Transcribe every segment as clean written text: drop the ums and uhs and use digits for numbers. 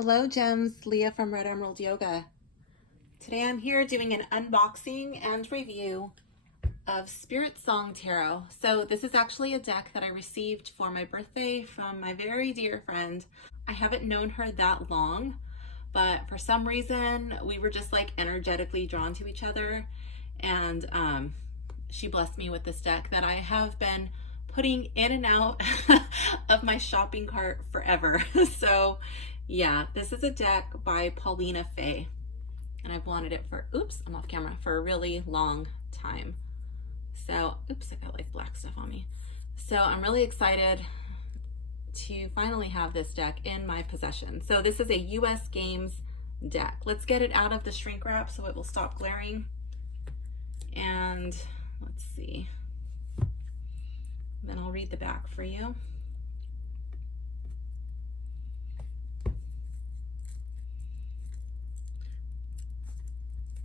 Hello gems, Leah from Red Emerald Yoga. Today I'm here doing an unboxing and review of Spiritsong Tarot. So this is actually a deck that I received for my birthday from my very dear friend. I haven't known her that long, but for some reason we were just like energetically drawn to each other, and she blessed me with this deck that I have been putting in and out of my shopping cart forever. So yeah, this is a deck by Paulina Fae, and I've wanted it for, oops, I'm off camera, for a really long time. So, oops, I got like black stuff on me. So I'm really excited to finally have this deck in my possession. So this is a US Games deck. Let's get it out of the shrink wrap so it will stop glaring. And let's see. Then I'll read the back for you.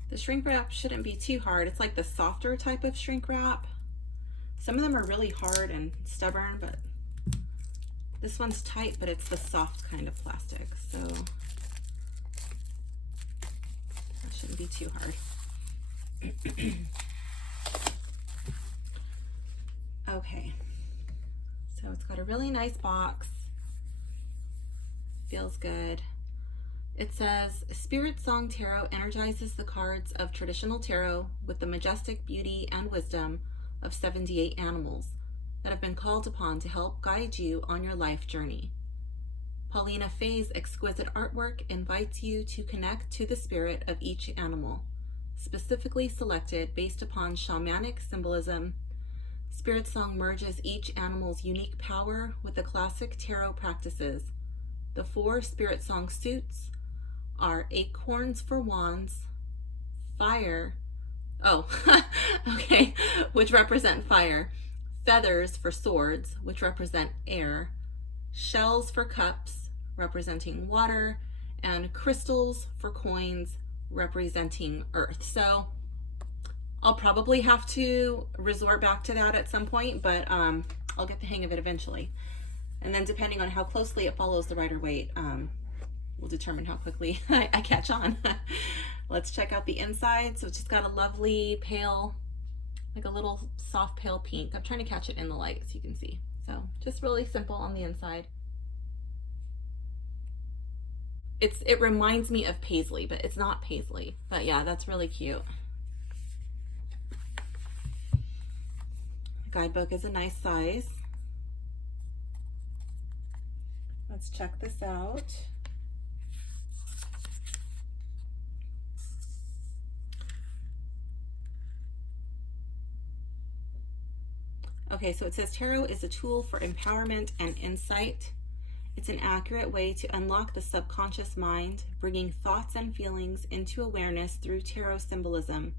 The shrink wrap shouldn't be too hard. It's like the softer type of shrink wrap. Some of them are really hard and stubborn, but this one's tight, but it's the soft kind of plastic. So that shouldn't be too hard. Okay, so it's got a really nice box. Feels good. It says, Spiritsong Tarot energizes the cards of traditional tarot with the majestic beauty and wisdom of 78 animals that have been called upon to help guide you on your life journey. Paulina Fae's exquisite artwork invites you to connect to the spirit of each animal, specifically selected based upon shamanic symbolism. Spiritsong merges each animal's unique power with the classic tarot practices. The 4 Spiritsong suits are Acorns for wands, fire, which represent fire, feathers for swords, which represent air, shells for cups, representing water, and crystals for coins, representing earth. So I'll probably have to resort back to that at some point, but I'll get the hang of it eventually. And then depending on how closely it follows the Rider-Waite, will determine how quickly I catch on. Let's check out the inside. So it's just got a lovely pale, like a little soft pale pink. I'm trying to catch it in the light so you can see. So just really simple on the inside. It reminds me of paisley, but it's not paisley. But yeah, that's really cute. The guidebook is a nice size. Let's check this out. Okay, so it says tarot is a tool for empowerment and insight. It's an accurate way to unlock the subconscious mind, bringing thoughts and feelings into awareness through tarot symbolism.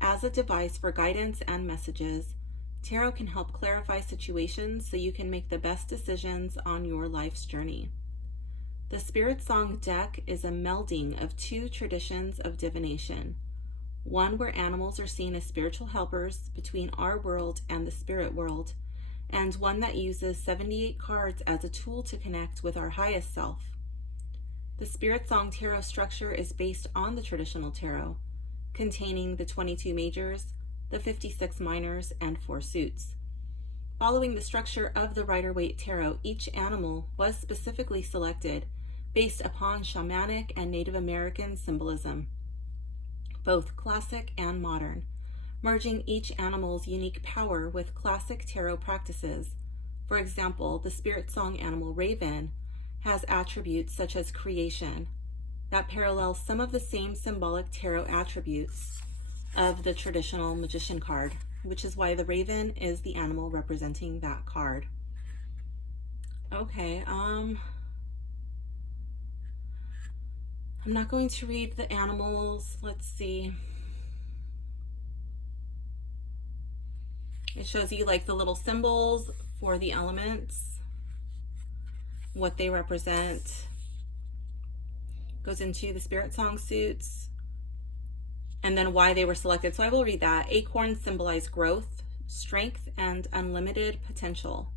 As a device for guidance and messages, tarot can help clarify situations so you can make the best decisions on your life's journey. The Spiritsong deck is a melding of 2 traditions of divination. One where animals are seen as spiritual helpers between our world and the spirit world, and one that uses 78 cards as a tool to connect with our highest self. The Spiritsong Tarot structure is based on the traditional tarot, containing the 22 majors, the 56 minors, and 4 suits. Following the structure of the Rider-Waite Tarot, each animal was specifically selected based upon Shamanic and Native American symbolism, both classic and modern, merging each animal's unique power with classic tarot practices. For example, the Spiritsong animal Raven has attributes such as creation that parallel some of the same symbolic tarot attributes of the traditional magician card, which is why the raven is the animal representing that card. Okay, I'm not going to read the animals. Let's see. It shows you like the little symbols for the elements, what they represent. Goes into the Spiritsong suits, and then why they were selected. So I will read that. Acorns symbolize growth, strength, and unlimited potential.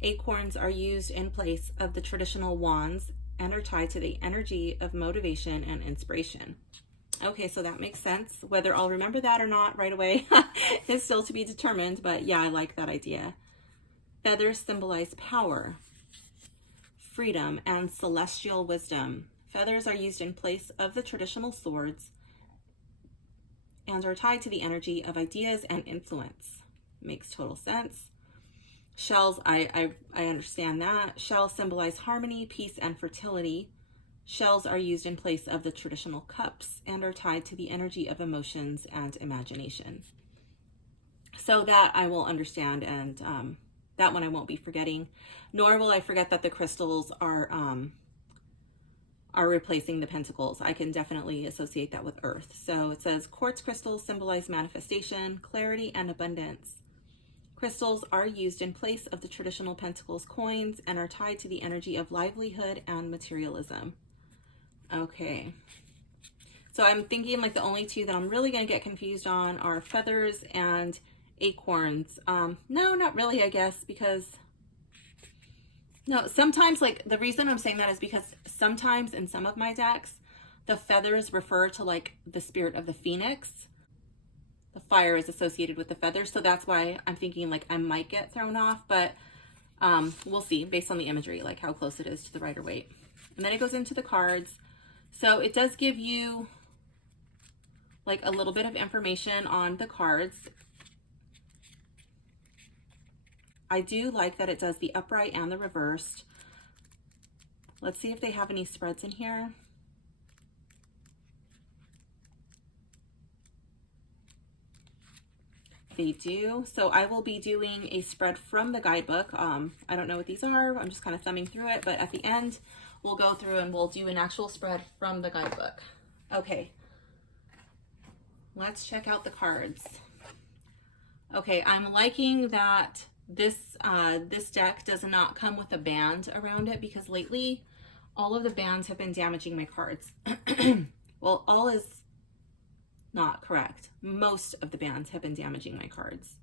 Acorns are used in place of the traditional wands and are tied to the energy of motivation and inspiration. Okay, so that makes sense. Whether I'll remember that or not right away is still to be determined, but yeah, I like that idea. Feathers symbolize power, freedom, and celestial wisdom. Feathers are used in place of the traditional swords and are tied to the energy of ideas and influence. Makes total sense. Shells, I understand that. Shells symbolize harmony, peace, and fertility. Shells are used in place of the traditional cups and are tied to the energy of emotions and imagination. So that I will understand, and that one I won't be forgetting. Nor will I forget that the crystals are replacing the pentacles. I can definitely associate that with earth. So it says quartz crystals symbolize manifestation, clarity, and abundance. Crystals are used in place of the traditional pentacles coins and are tied to the energy of livelihood and materialism. Okay. So I'm thinking like the only two that I'm really going to get confused on are feathers and acorns. No, not really, I guess, because no, sometimes, like, the reason I'm saying that is because sometimes in some of my decks, the feathers refer to like the spirit of the phoenix. The fire is associated with the feathers, so that's why I'm thinking like I might get thrown off, but we'll see based on the imagery, like how close it is to the Rider-Waite. And then it goes into the cards. So it does give you like a little bit of information on the cards. I do like that it does the upright and the reversed. Let's see if they have any spreads in here. They do. So I will be doing a spread from the guidebook. I don't know what these are. I'm just kind of thumbing through it, but at the end we'll go through and we'll do an actual spread from the guidebook. Okay. Let's check out the cards. Okay, I'm liking that this deck does not come with a band around it, because lately all of the bands have been damaging my cards. Well, all is not correct. Most of the bands have been damaging my cards.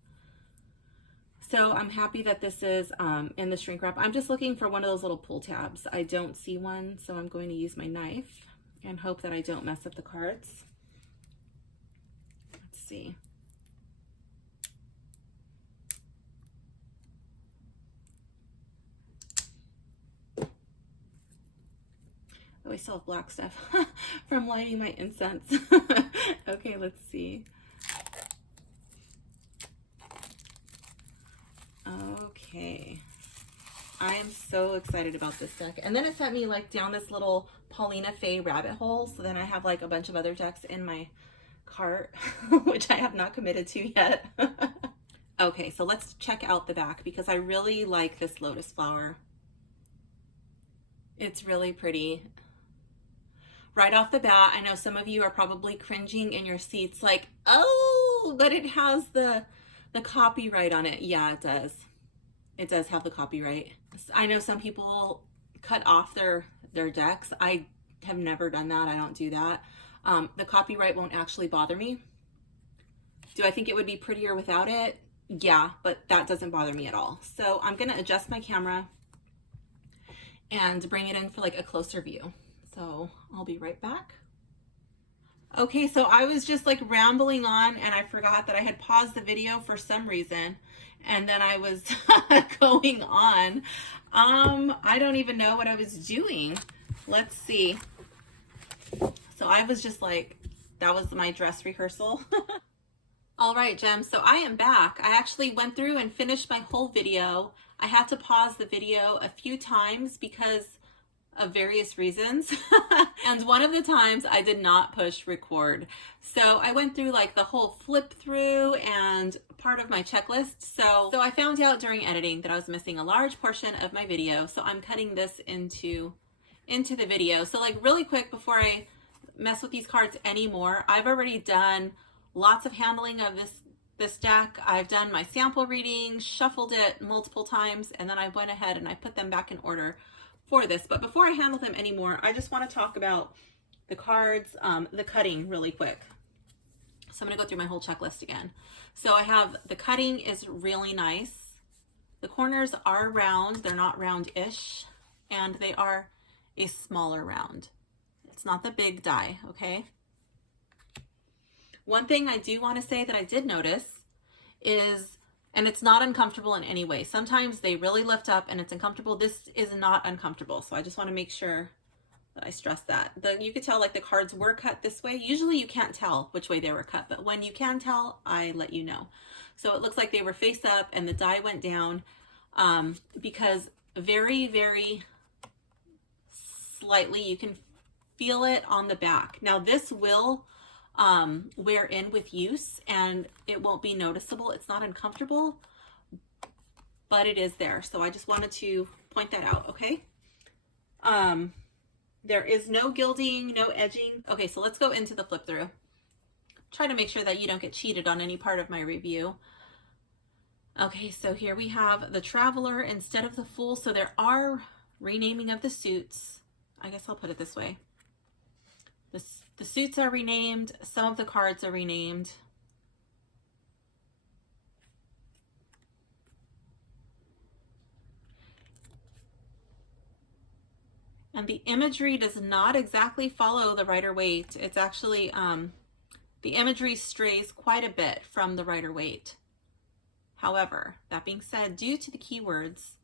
So I'm happy that this is in the shrink wrap. I'm just looking for one of those little pull tabs. I don't see one, so I'm going to use my knife and hope that I don't mess up the cards. Let's see. Oh, I still have black stuff from lighting my incense. Okay, let's see. Okay. I am so excited about this deck. And then it sent me like down this little Paulina Fae rabbit hole. So then I have like a bunch of other decks in my cart, which I have not committed to yet. Okay, so let's check out the back, because I really like this lotus flower. It's really pretty. Right off the bat, I know some of you are probably cringing in your seats like, oh, but it has the copyright on it. Yeah, it does. It does have the copyright. I know some people cut off their decks. I have never done that. I don't do that. The copyright won't actually bother me. Do I think it would be prettier without it? Yeah, but that doesn't bother me at all. So I'm going to adjust my camera and bring it in for like a closer view. So I'll be right back. Okay, so I was just like rambling on and I forgot that I had paused the video for some reason, and then I was going on. I don't even know what I was doing. Let's see. So I was just like, that was my dress rehearsal. All right, gems, so I am back. I actually went through and finished my whole video. I had to pause the video a few times because of various reasons. And one of the times I did not push record. So I went through like the whole flip through and part of my checklist. So I found out during editing that I was missing a large portion of my video. So I'm cutting this into the video. So like really quick before I mess with these cards anymore, I've already done lots of handling of this deck. I've done my sample reading, shuffled it multiple times, and then I went ahead and I put them back in order for this. But before I handle them anymore, I just want to talk about the cards, the cutting really quick. So I'm going to go through my whole checklist again. So I have the cutting is really nice. The corners are round. They're not round-ish. And they are a smaller round. It's not the big die, okay? One thing I do want to say that I did notice is, and it's not uncomfortable in any way. Sometimes they really lift up and it's uncomfortable. This is not uncomfortable. So I just want to make sure that I stress that. You could tell like the cards were cut this way. Usually you can't tell which way they were cut, but when you can tell, I let you know. So it looks like they were face up and the die went down because very, very slightly you can feel it on the back. Now this will wear in with use and it won't be noticeable. It's not uncomfortable, but it is there. So I just wanted to point that out, okay? There is no gilding, no edging. Okay, so let's go into the flip through. Try to make sure that you don't get cheated on any part of my review. Okay, so here we have the Traveler instead of the Fool. So there are renaming of the suits. I guess I'll put it this way. The suits are renamed. Some of the cards are renamed. And the imagery does not exactly follow the Rider-Waite. It's actually, the imagery strays quite a bit from the Rider-Waite. However, that being said, due to the keywords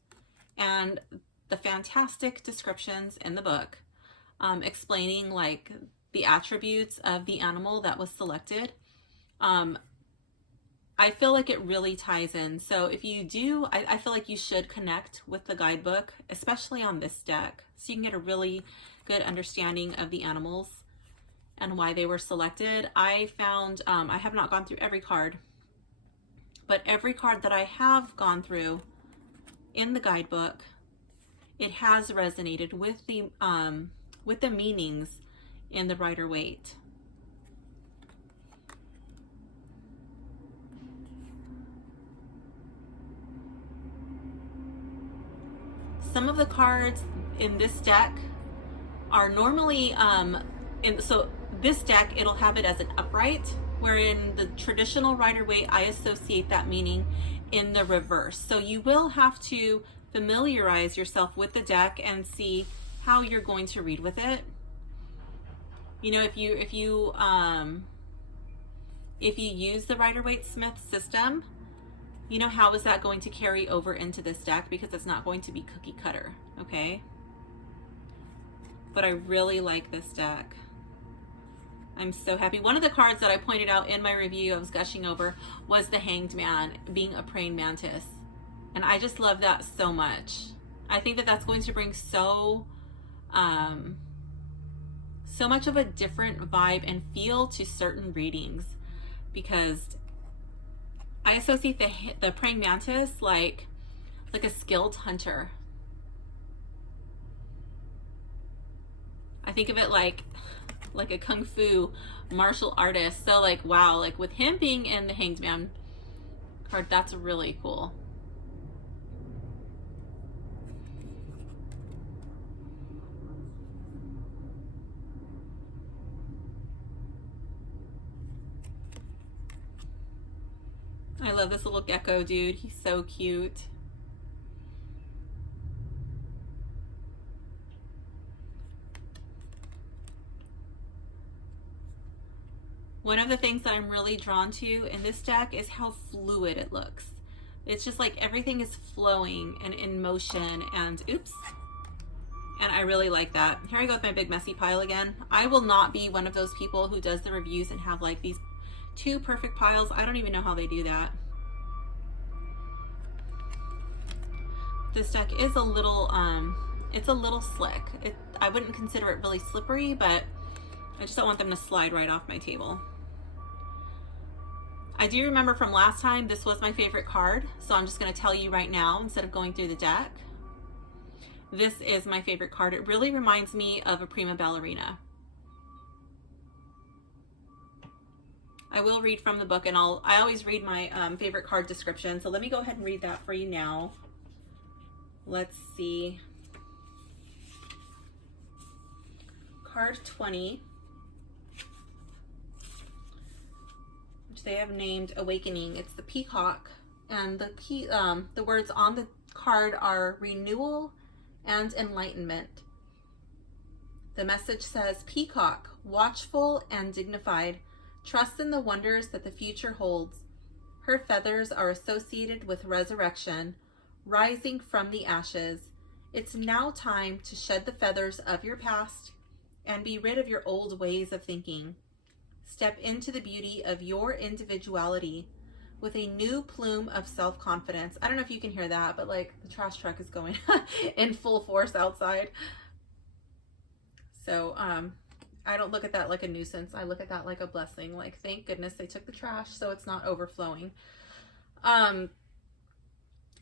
and the fantastic descriptions in the book, explaining like the attributes of the animal that was selected, I feel like it really ties in. So if you do, I feel like you should connect with the guidebook, especially on this deck, so you can get a really good understanding of the animals and why they were selected. I found, I have not gone through every card, but every card that I have gone through in the guidebook, it has resonated with the meanings in the Rider-Waite. Some of the cards in this deck are normally, so this deck, it'll have it as an upright, where in the traditional Rider-Waite, I associate that meaning in the reverse. So you will have to familiarize yourself with the deck and see how you're going to read with it. You know, if you use the Rider-Waite-Smith system, you know, how is that going to carry over into this deck? Because it's not going to be cookie cutter, okay? But I really like this deck. I'm so happy. One of the cards that I pointed out in my review I was gushing over was the Hanged Man being a praying mantis. And I just love that so much. I think that that's going to bring so much of a different vibe and feel to certain readings, because I associate the praying mantis like a skilled hunter. I think of it like a kung fu martial artist. So like, wow, like with him being in the Hanged Man card, that's really cool. I love this little gecko dude. He's so cute. One of the things that I'm really drawn to in this deck is how fluid it looks. It's just like everything is flowing and in motion, and oops. And I really like that. Here I go with my big messy pile again. I will not be one of those people who does the reviews and have like these two perfect piles. I don't even know how they do that. This deck is a little, it's a little slick. I wouldn't consider it really slippery, but I just don't want them to slide right off my table. I do remember from last time, this was my favorite card, so I'm just going to tell you right now instead of going through the deck. This is my favorite card. It really reminds me of a prima ballerina. I will read from the book, and I always read my favorite card description, so let me go ahead and read that for you now. Let's see. Card 20, which they have named Awakening. It's the peacock, and the words on the card are renewal and enlightenment. The message says, Peacock, watchful and dignified, trusts in the wonders that the future holds. Her feathers are associated with resurrection, rising from the ashes. It's now time to shed the feathers of your past and be rid of your old ways of thinking. Step into the beauty of your individuality with a new plume of self-confidence. I don't know if you can hear that, but like the trash truck is going in full force outside. So I don't look at that like a nuisance. I look at that like a blessing. Like, thank goodness they took the trash so it's not overflowing.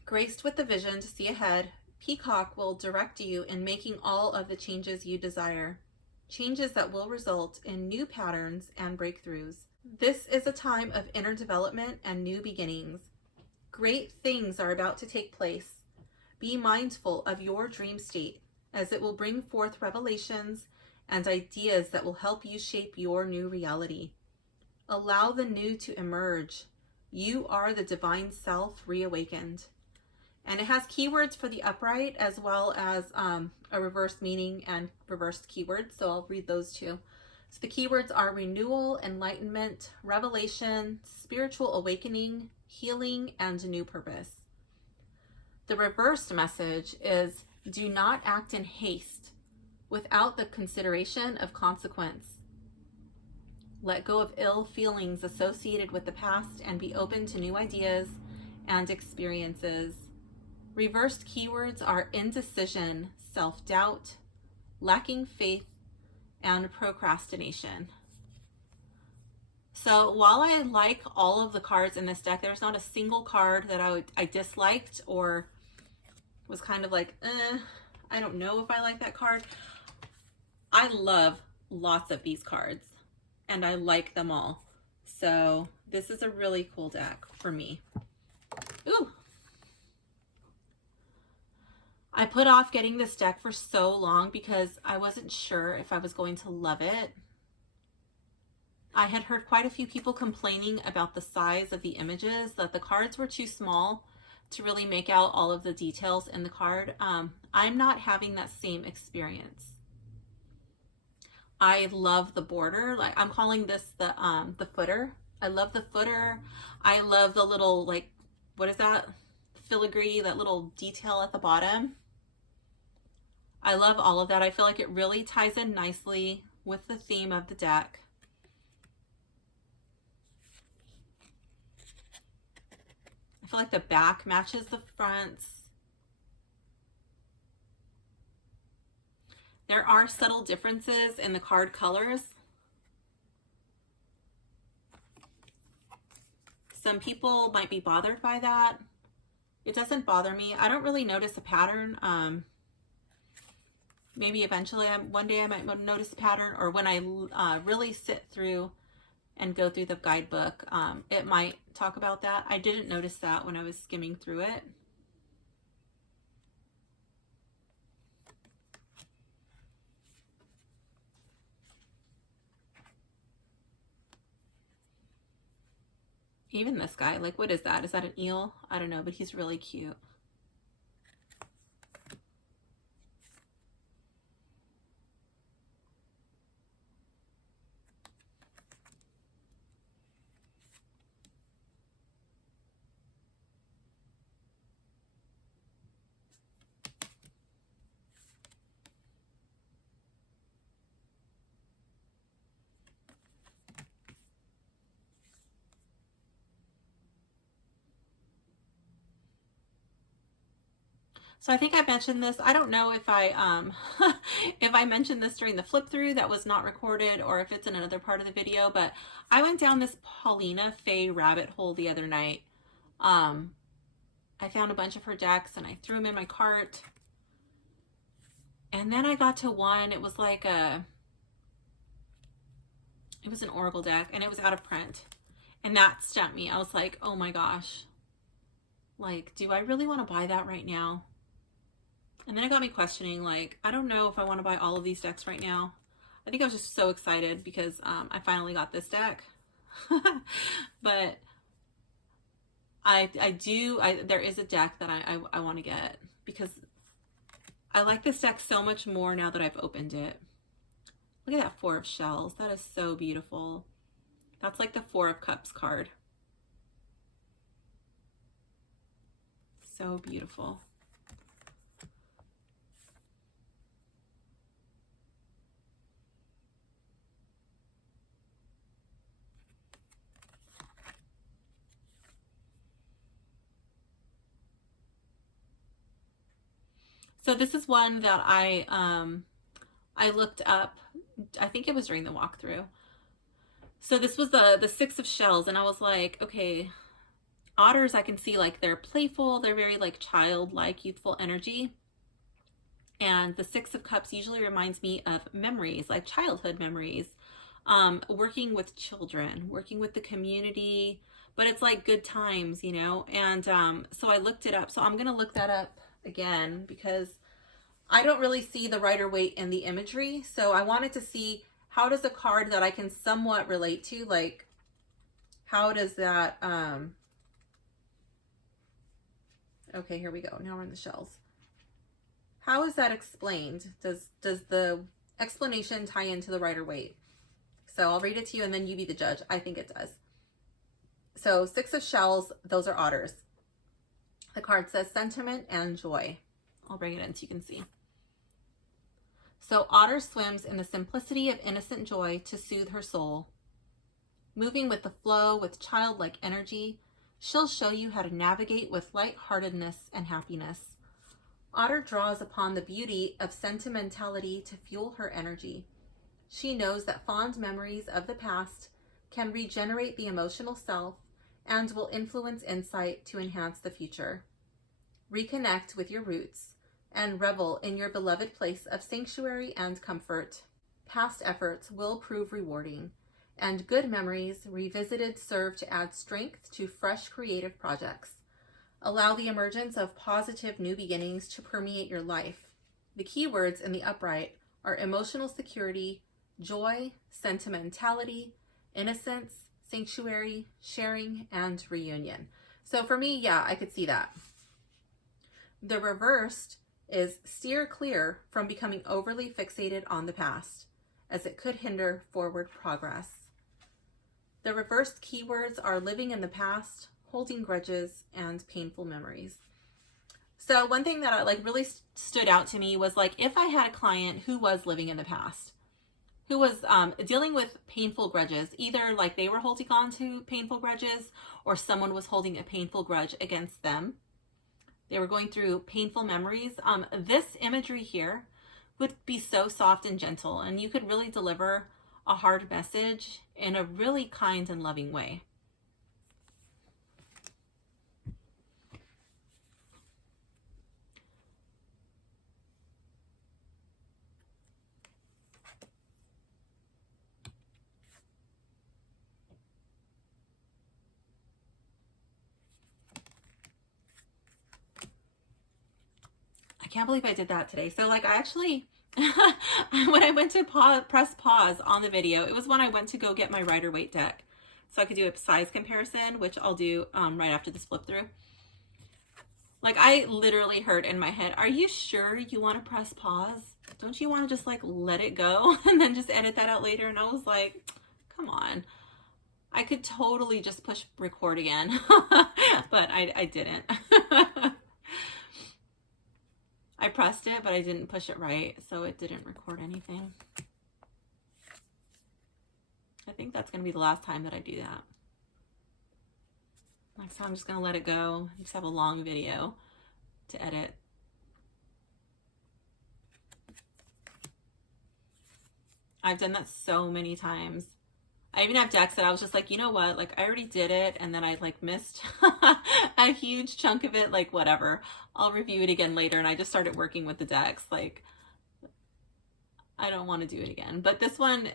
Graced with the vision to see ahead, Peacock will direct you in making all of the changes you desire. Changes that will result in new patterns and breakthroughs. This is a time of inner development and new beginnings. Great things are about to take place. Be mindful of your dream state, as it will bring forth revelations and ideas that will help you shape your new reality. Allow the new to emerge. You are the divine self reawakened. And it has keywords for the upright as well as a reverse meaning and reversed keywords. So I'll read those too. So the keywords are renewal, enlightenment, revelation, spiritual awakening, healing, and new purpose. The reversed message is, do not act in haste without the consideration of consequence. Let go of ill feelings associated with the past and be open to new ideas and experiences. Reversed keywords are indecision, self-doubt, lacking faith, and procrastination. So while I like all of the cards in this deck, there's not a single card that I disliked or was kind of like, I don't know if I like that card. I love lots of these cards and I like them all. So this is a really cool deck for me. Ooh. I put off getting this deck for so long because I wasn't sure if I was going to love it. I had heard quite a few people complaining about the size of the images, that the cards were too small to really make out all of the details in the card. I'm not having that same experience. I love the border. Like, I'm calling this the footer. I love the footer. I love the little, like, what is that? Filigree, that little detail at the bottom. I love all of that. I feel like it really ties in nicely with the theme of the deck. I feel like the back matches the fronts. There are subtle differences in the card colors. Some people might be bothered by that. It doesn't bother me. I don't really notice a pattern. Maybe eventually, one day I might notice a pattern, or when I really sit through and go through the guidebook, it might talk about that. I didn't notice that when I was skimming through it. Even this guy, like, what is that? Is that an eel? I don't know, but he's really cute. So I think I mentioned this. I don't know if I if I mentioned this during the flip through that was not recorded, or if it's in another part of the video, but I went down this Paulina Fae rabbit hole the other night. I found a bunch of her decks and I threw them in my cart. And then I got to one, it was like it was an oracle deck and it was out of print. And that stumped me. I was like, oh my gosh. Like, do I really want to buy that right now? And then it got me questioning, like, I don't know if I want to buy all of these decks right now. I think I was just so excited because I finally got this deck. But there is a deck that I want to get because I like this deck so much more now that I've opened it. Look at that Four of Shells. That is so beautiful. That's like the Four of Cups card. So beautiful. So this is one that I looked up. I think it was during the walkthrough. So this was the Six of Shells, and I was like, okay, otters, I can see like they're playful, they're very like childlike, youthful energy. And the Six of Cups usually reminds me of memories, like childhood memories, working with children, working with the community, but it's like good times, you know? And so I looked it up. So I'm gonna look that up again because I don't really see the Rider-Waite in the imagery. So I wanted to see, how does a card that I can somewhat relate to, like, how does that, okay, here we go. Now we're in the shells. How is that explained? Does the explanation tie into the Rider-Waite? So I'll read it to you and then you be the judge. I think it does. So Six of Shells, those are otters. The card says sentiment and joy. I'll bring it in so you can see. So otter swims in the simplicity of innocent joy to soothe her soul. Moving with the flow with childlike energy, she'll show you how to navigate with lightheartedness and happiness. Otter draws upon the beauty of sentimentality to fuel her energy. She knows that fond memories of the past can regenerate the emotional self and will influence insight to enhance the future. Reconnect with your roots and revel in your beloved place of sanctuary and comfort. Past efforts will prove rewarding, and good memories revisited serve to add strength to fresh creative projects. Allow the emergence of positive new beginnings to permeate your life. The key words in the upright are emotional security, joy, sentimentality, innocence, sanctuary, sharing, and reunion. So for me, yeah, I could see that. The reversed is steer clear from becoming overly fixated on the past, as it could hinder forward progress. The reversed keywords are living in the past, holding grudges, and painful memories. So one thing that really stood out to me was like, if I had a client who was living in the past, who was dealing with painful grudges, either like they were holding on to painful grudges or someone was holding a painful grudge against them, they were going through painful memories, this imagery here would be so soft and gentle, and you could really deliver a hard message in a really kind and loving way. I can't believe I did that today. So like I actually, when I went to press pause on the video, it was when I went to go get my Rider-Waite deck. So I could do a size comparison, which I'll do right after this flip through. Like I literally heard in my head, are you sure you want to press pause? Don't you want to just like let it go and then just edit that out later? And I was like, come on. I could totally just push record again, but I didn't. I pressed it, but I didn't push it right, so it didn't record anything. I think that's going to be the last time that I do that. Next time I'm just going to let it go. Just have a long video to edit. I've done that so many times. I even have decks that I was just like, you know what, like I already did it, and then I like missed a huge chunk of it, like whatever. I'll review it again later, and I just started working with the decks. Like, I don't want to do it again. But this one,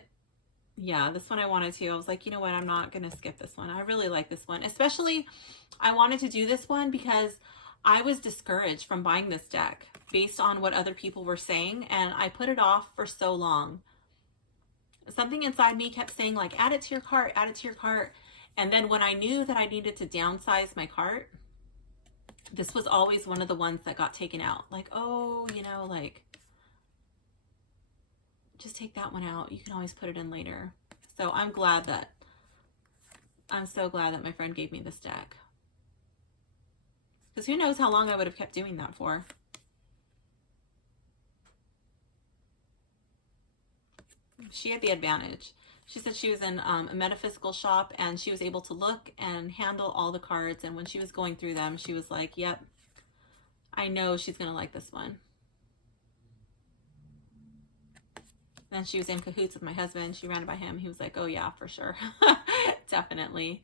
yeah, this one I wanted to. I was like, you know what, I'm not going to skip this one. I really like this one. Especially, I wanted to do this one because I was discouraged from buying this deck based on what other people were saying, and I put it off for so long. Something inside me kept saying like, add it to your cart, add it to your cart. And then when I knew that I needed to downsize my cart, this was always one of the ones that got taken out. Like, oh, you know, like, just take that one out. You can always put it in later. So I'm so glad that my friend gave me this deck. Because who knows how long I would have kept doing that for. She had the advantage. She said she was in a metaphysical shop and she was able to look and handle all the cards. And when she was going through them, she was like, yep, I know she's going to like this one. Then she was in cahoots with my husband. She ran it by him. He was like, oh yeah, for sure. Definitely.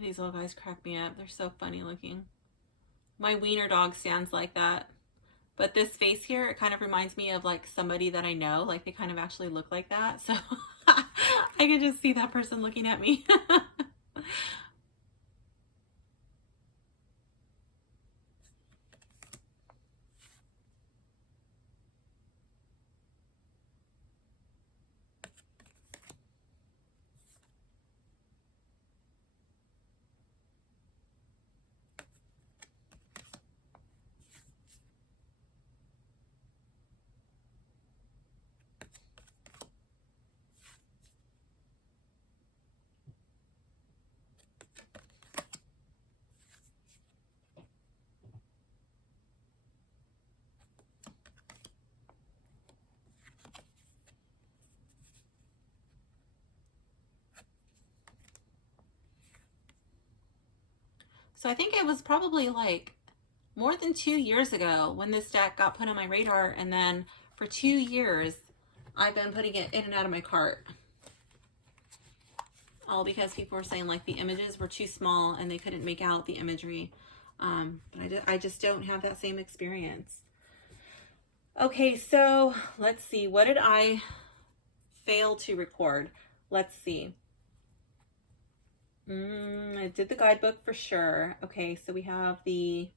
These little guys crack me up. They're so funny looking. My wiener dog stands like that. But this face here, it kind of reminds me of like somebody that I know. Like they kind of actually look like that. So I can just see that person looking at me. So I think it was probably like more than 2 years ago when this deck got put on my radar, and then for 2 years I've been putting it in and out of my cart. All because people were saying like the images were too small and they couldn't make out the imagery. But I just don't have that same experience. Okay, so let's see. What did I fail to record? Let's see. I did the guidebook for sure. Okay, so we have the...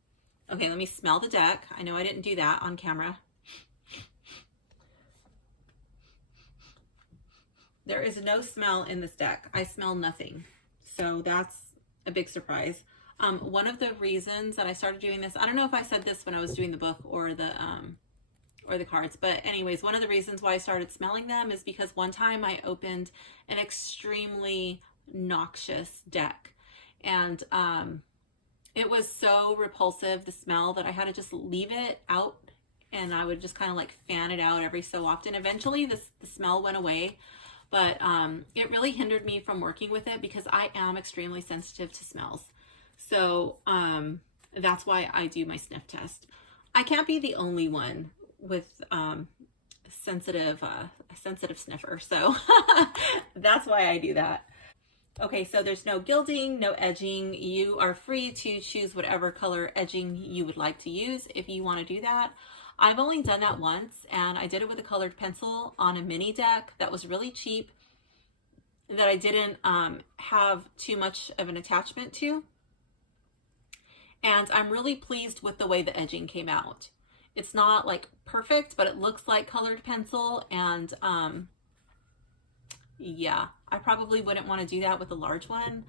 Okay, let me smell the deck. I know I didn't do that on camera. There is no smell in this deck. I smell nothing. So that's a big surprise. One of the reasons that I started doing this, I don't know if I said this when I was doing the book or the cards, but anyways, one of the reasons why I started smelling them is because one time I opened an extremely noxious deck, and it was so repulsive, the smell, that I had to just leave it out, and I would just kind of like fan it out every so often. Eventually the smell went away, but it really hindered me from working with it because I am extremely sensitive to smells. So that's why I do my sniff test. I can't be the only one with sensitive sniffer, so that's why I do that. Okay, so there's no gilding, no edging. You are free to choose whatever color edging you would like to use if you want to do that. I've only done that once, and I did it with a colored pencil on a mini deck that was really cheap, that I didn't have too much of an attachment to. And I'm really pleased with the way the edging came out. It's not like perfect, but it looks like colored pencil, and yeah, I probably wouldn't want to do that with a large one.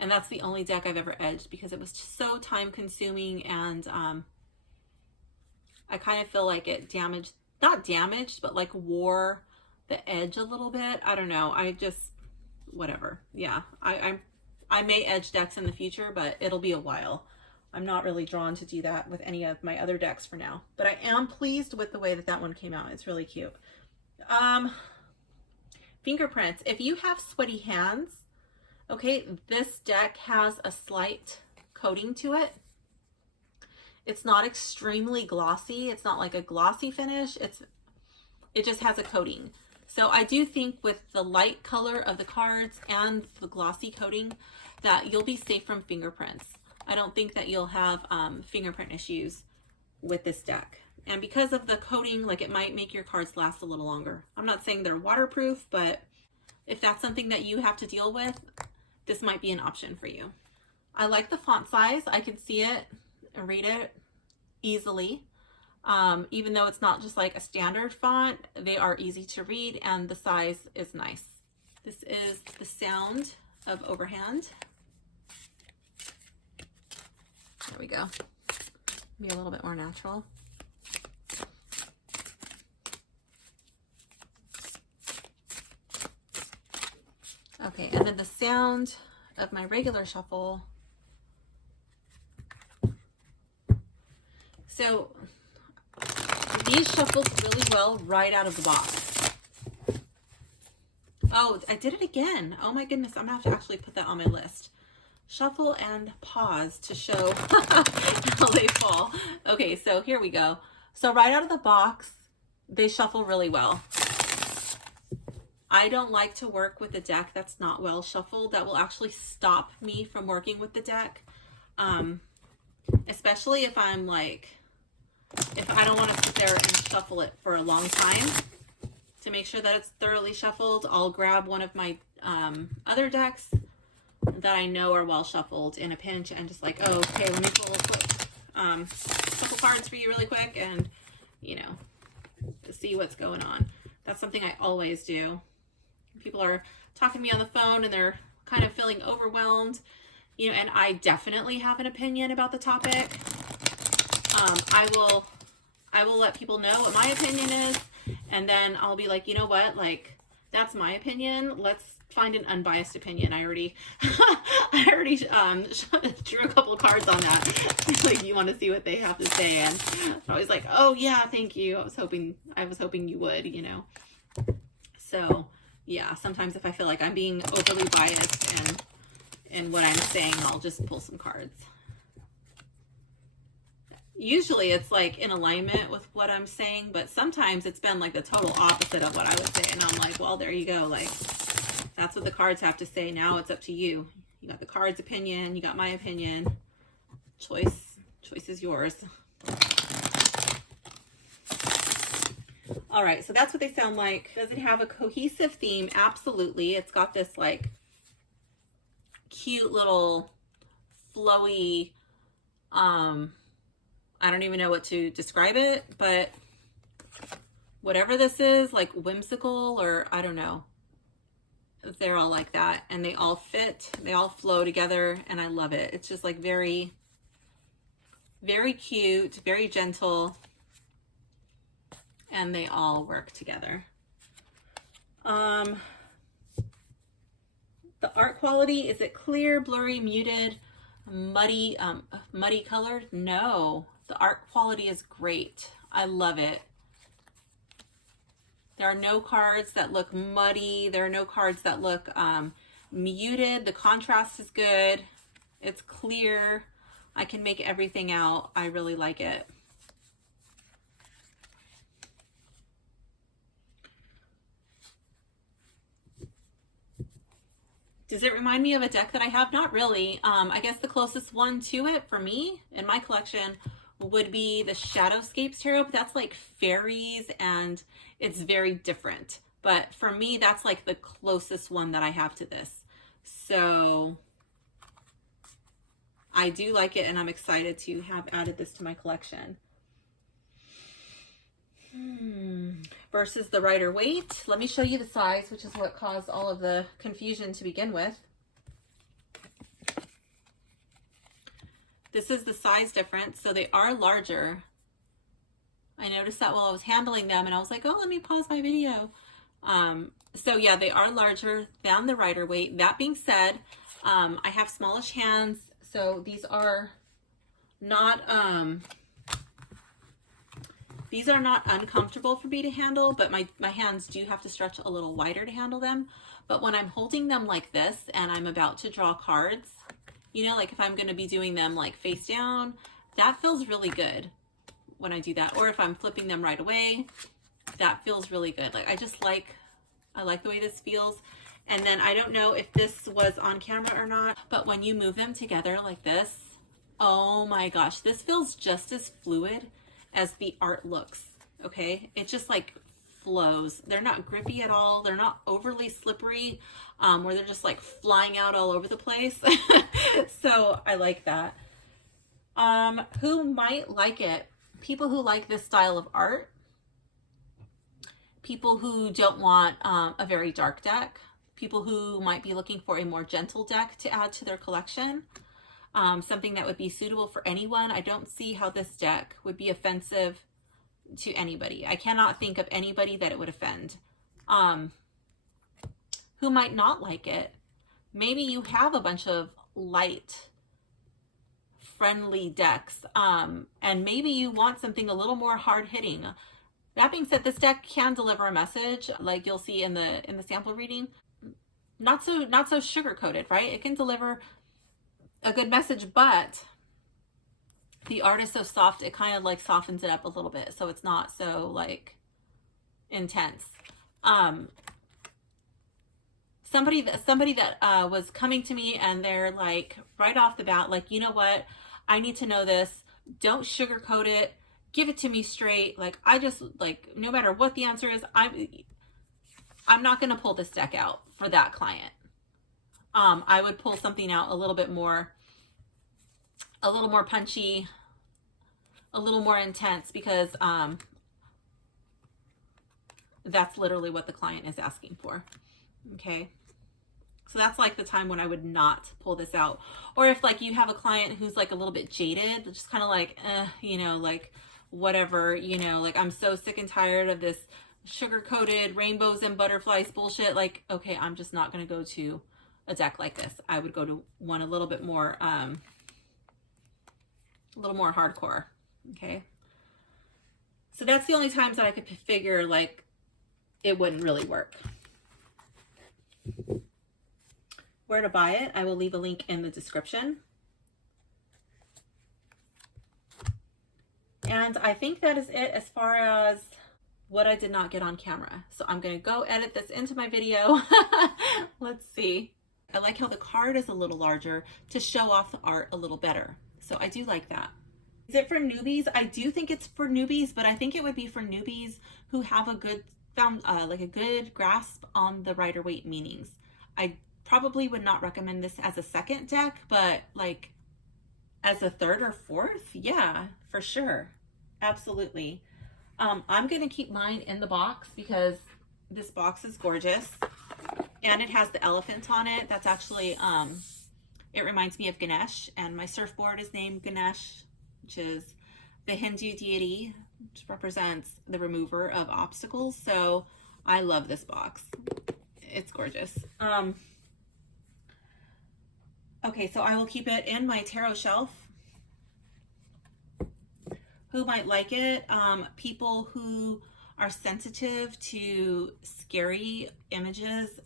And that's the only deck I've ever edged because it was so time consuming, and I kind of feel like it damaged, not damaged, but like wore the edge a little bit. I don't know. I just, whatever. Yeah, I may edge decks in the future, but it'll be a while. I'm not really drawn to do that with any of my other decks for now, but I am pleased with the way that that one came out. It's really cute. Fingerprints. If you have sweaty hands, okay, this deck has a slight coating to it. It's not extremely glossy. It's not like a glossy finish. It just has a coating. So I do think with the light color of the cards and the glossy coating that you'll be safe from fingerprints. I don't think that you'll have fingerprint issues with this deck. And because of the coating, like, it might make your cards last a little longer. I'm not saying they're waterproof, but if that's something that you have to deal with, this might be an option for you. I like the font size. I can see it and read it easily. Even though it's not just like a standard font, they are easy to read and the size is nice. This is the sound of overhand. There we go. Be a little bit more natural. Okay, and then the sound of my regular shuffle. So these shuffled really well right out of the box. Oh, I did it again. Oh my goodness, I'm gonna have to actually put that on my list. Shuffle and pause to show how they fall. Okay, so here we go. So right out of the box, they shuffle really well. I don't like to work with a deck that's not well shuffled. That will actually stop me from working with the deck. Especially if I'm like, if I don't want to sit there and shuffle it for a long time. To make sure that it's thoroughly shuffled, I'll grab one of my other decks that I know are well shuffled in a pinch and just like, oh, okay, let me pull a quick couple cards for you really quick and, you know, see what's going on. That's something I always do. People are talking to me on the phone and they're kind of feeling overwhelmed, you know, and I definitely have an opinion about the topic. I will let people know what my opinion is, and then I'll be like, you know what, like, that's my opinion. Let's find an unbiased opinion. I already drew a couple of cards on that. Like, you want to see what they have to say, and I was like, oh yeah, thank you. I was hoping you would, you know. So yeah, sometimes if I feel like I'm being overly biased in what I'm saying, I'll just pull some cards. Usually it's like in alignment with what I'm saying, but sometimes it's been like the total opposite of what I would say. And I'm like, well, there you go. Like, that's what the cards have to say. Now it's up to you. You got the card's opinion. You got my opinion. Choice is yours. All right. So that's what they sound like. Does it have a cohesive theme? Absolutely. It's got this like cute little flowy, I don't even know what to describe it, but whatever this is, like whimsical, or I don't know, they're all like that, and they all fit, they all flow together, and I love it. It's just like very, very cute, very gentle, and they all work together. The art quality, is it clear, blurry, muted, muddy colored? No, the art quality is great. I love it. There are no cards that look muddy. There are no cards that look muted. The contrast is good. It's clear. I can make everything out. I really like it. Does it remind me of a deck that I have? Not really. I guess the closest one to it for me in my collection would be the Shadowscapes Tarot, but that's like fairies and it's very different. But for me, that's like the closest one that I have to this. So I do like it, and I'm excited to have added this to my collection. Versus the Rider-Waite. Let me show you the size, which is what caused all of the confusion to begin with. This is the size difference, so they are larger. I noticed that while I was handling them, and I was like, oh, let me pause my video. So yeah, they are larger than the Rider-Waite. That being said, I have smallish hands, so these are not uncomfortable for me to handle, but my hands do have to stretch a little wider to handle them. But when I'm holding them like this and I'm about to draw cards, You know, like if I'm going to be doing them like face down, that feels really good when I do that. Or if I'm flipping them right away, that feels really good. Like I like the way this feels. And then I don't know if this was on camera or not, but when you move them together like this, oh my gosh, this feels just as fluid as the art looks. Okay, it just like flows. They're not grippy at all. They're not overly slippery, where they're just like flying out all over the place. So I like that. Who might like it? People who like this style of art. People who don't want a very dark deck. People who might be looking for a more gentle deck to add to their collection. Something that would be suitable for anyone. I don't see how this deck would be offensive to anybody. I cannot think of anybody that it would offend. Who might not like it? Maybe you have a bunch of light, friendly decks, and maybe you want something a little more hard-hitting. That being said, this deck can deliver a message, like you'll see in the sample reading. Not so sugar-coated, right? It can deliver a good message, but the art is so soft, it kind of like softens it up a little bit, so it's not so like intense. Somebody that was coming to me and they're like right off the bat, like, you know what? I need to know this. Don't sugarcoat it. Give it to me straight. Like, I just like, no matter what the answer is, I'm not going to pull this deck out for that client. I would pull something out a little bit more, a little more punchy, a little more intense, because that's literally what the client is asking for. Okay. So that's like the time when I would not pull this out. Or if like you have a client who's like a little bit jaded, just kind of like, you know, like whatever, you know, like I'm so sick and tired of this sugar-coated rainbows and butterflies bullshit. Like, okay, I'm just not going to go to a deck like this. I would go to one a little bit more, hardcore. Okay. So that's the only times that I could figure like it wouldn't really work. Where to buy it, I will leave a link in the description. And I think that is it as far as what I did not get on camera. So I'm going to go edit this into my video. Let's see. I like how the card is a little larger to show off the art a little better. So I do like that. Is it for newbies? I do think it's for newbies, but I think it would be for newbies who have a good like a good grasp on the Rider-Waite meanings. I probably would not recommend this as a second deck, but like as a third or fourth, yeah, for sure. Absolutely. I'm going to keep mine in the box because this box is gorgeous and it has the elephant on it. That's actually, it reminds me of Ganesh, and my surfboard is named Ganesh, which is the Hindu deity, which represents the remover of obstacles. So I love this box. It's gorgeous. Okay, so I will keep it in my tarot shelf. Who might like it? People who are sensitive to scary images,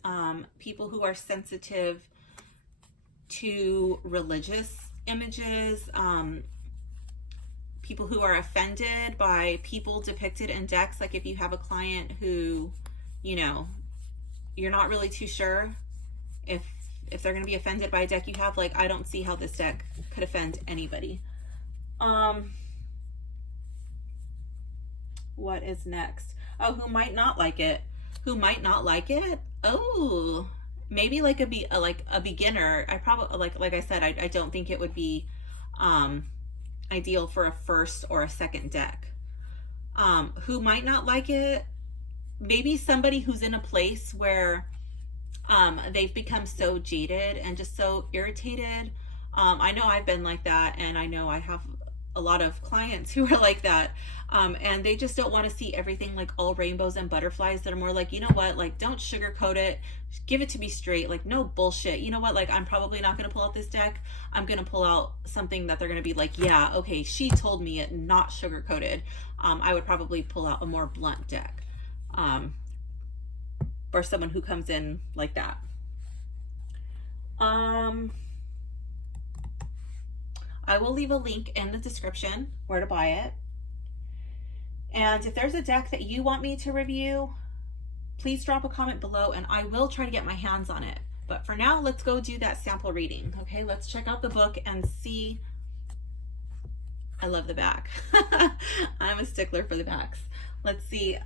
people who are sensitive to religious images, people who are offended by people depicted in decks. Like if you have a client who, you know, you're not really too sure if they're going to be offended by a deck you have, like I don't see how this deck could offend anybody. What is next? Oh, who might not like it? Who might not like it? Oh, maybe like a beginner. I probably like I said, I don't think it would be ideal for a first or a second deck. Who might not like it? Maybe somebody who's in a place where they've become so jaded and just so irritated. I know I've been like that, and I know I have a lot of clients who are like that, and they just don't want to see everything like all rainbows and butterflies. That are more like, you know what, like don't sugarcoat it, just give it to me straight, like no bullshit. You know what, like I'm probably not going to pull out this deck. I'm going to pull out something that they're going to be like, yeah, okay, she told me it, not sugarcoated. I would probably pull out a more blunt deck, or someone who comes in like that. I will leave a link in the description where to buy it. And if there's a deck that you want me to review, please drop a comment below and I will try to get my hands on it. But for now, let's go do that sample reading. Okay, let's check out the book and see. I love the back. I'm a stickler for the backs. Let's see.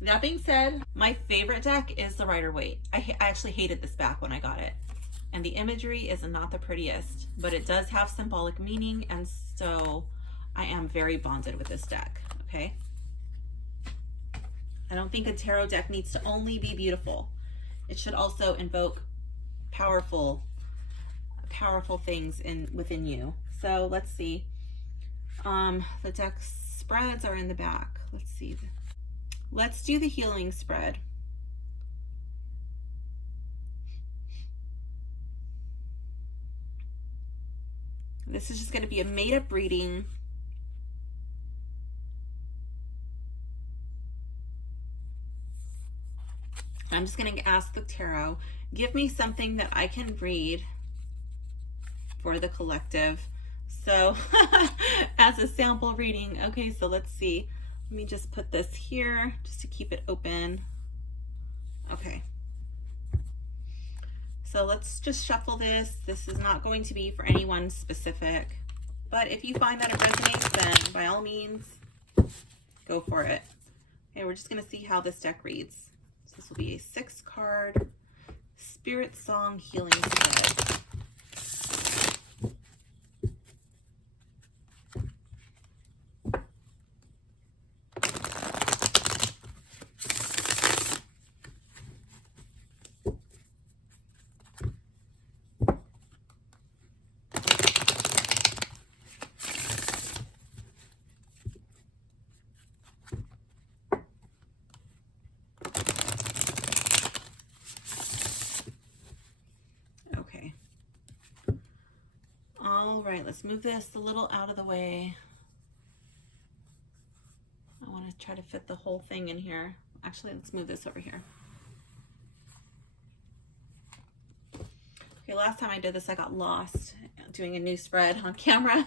That being said, my favorite deck is the Rider-Waite. I actually hated this back when I got it. And the imagery is not the prettiest, but it does have symbolic meaning, and so I am very bonded with this deck, okay? I don't think a tarot deck needs to only be beautiful. It should also invoke powerful things within you. So let's see. The deck spreads are in the back. Let's see. Let's do the healing spread. This is just going to be a made-up reading. I'm just going to ask the tarot, give me something that I can read for the collective. So as a sample reading, okay, so let's see. Let me just put this here just to keep it open. Okay. So let's just shuffle this. This is not going to be for anyone specific, but if you find that it resonates, then by all means, go for it. Okay, we're just going to see how this deck reads. So this will be a 6-card Spiritsong healing spread. All right, let's move this a little out of the way. I want to try to fit the whole thing in here. Actually, let's move this over here. Okay, last time I did this, I got lost doing a new spread on camera.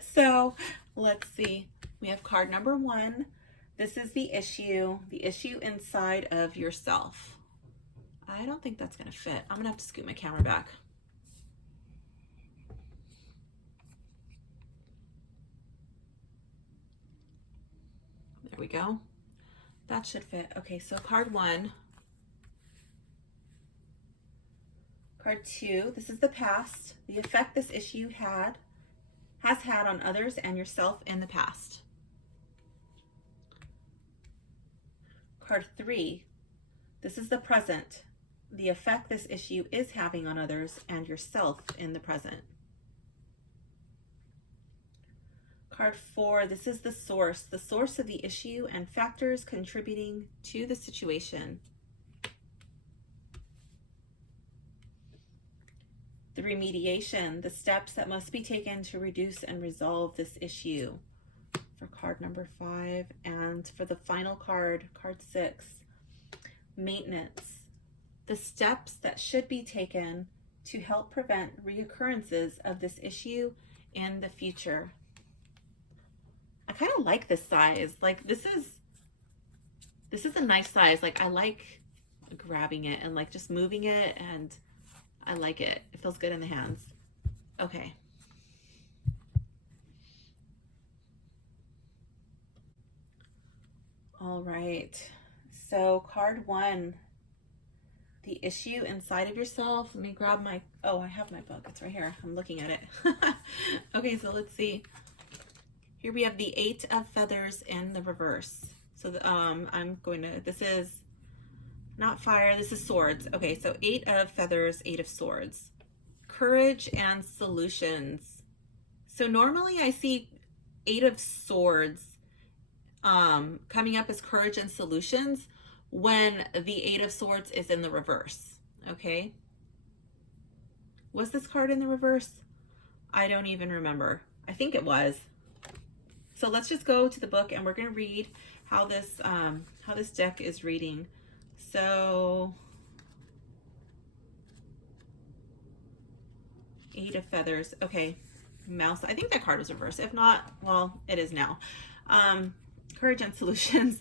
So let's see. We have card number 1. This is the issue inside of yourself. I don't think that's going to fit. I'm going to have to scoot my camera back. There we go. That should fit. Okay, so card 1. Card 2, this is the past, the effect this issue has had on others and yourself in the past. Card 3, this is the present, the effect this issue is having on others and yourself in the present. Card 4, this is the source of the issue and factors contributing to the situation. The remediation, the steps that must be taken to reduce and resolve this issue for card number 5. And for the final card, card 6, maintenance, the steps that should be taken to help prevent reoccurrences of this issue in the future. I kind of like this size. Like this is a nice size. Like I like grabbing it and like just moving it, and I like it. It feels good in the hands. Okay. All right. So card 1, the issue inside of yourself. Let me grab my, oh, I have my book. It's right here. I'm looking at it. Okay, so let's see. Here we have the 8 of feathers in the reverse. So I'm going to, this is not fire, this is swords. Okay, so 8 of feathers, 8 of swords. Courage and solutions. So normally I see 8 of swords coming up as courage and solutions when the 8 of swords is in the reverse. Okay. Was this card in the reverse? I don't even remember. I think it was. So let's just go to the book and we're going to read how this deck is reading. So 8 of Feathers. Okay, Mouse. I think that card was reversed. If not, well, it is now. Courage and Solutions.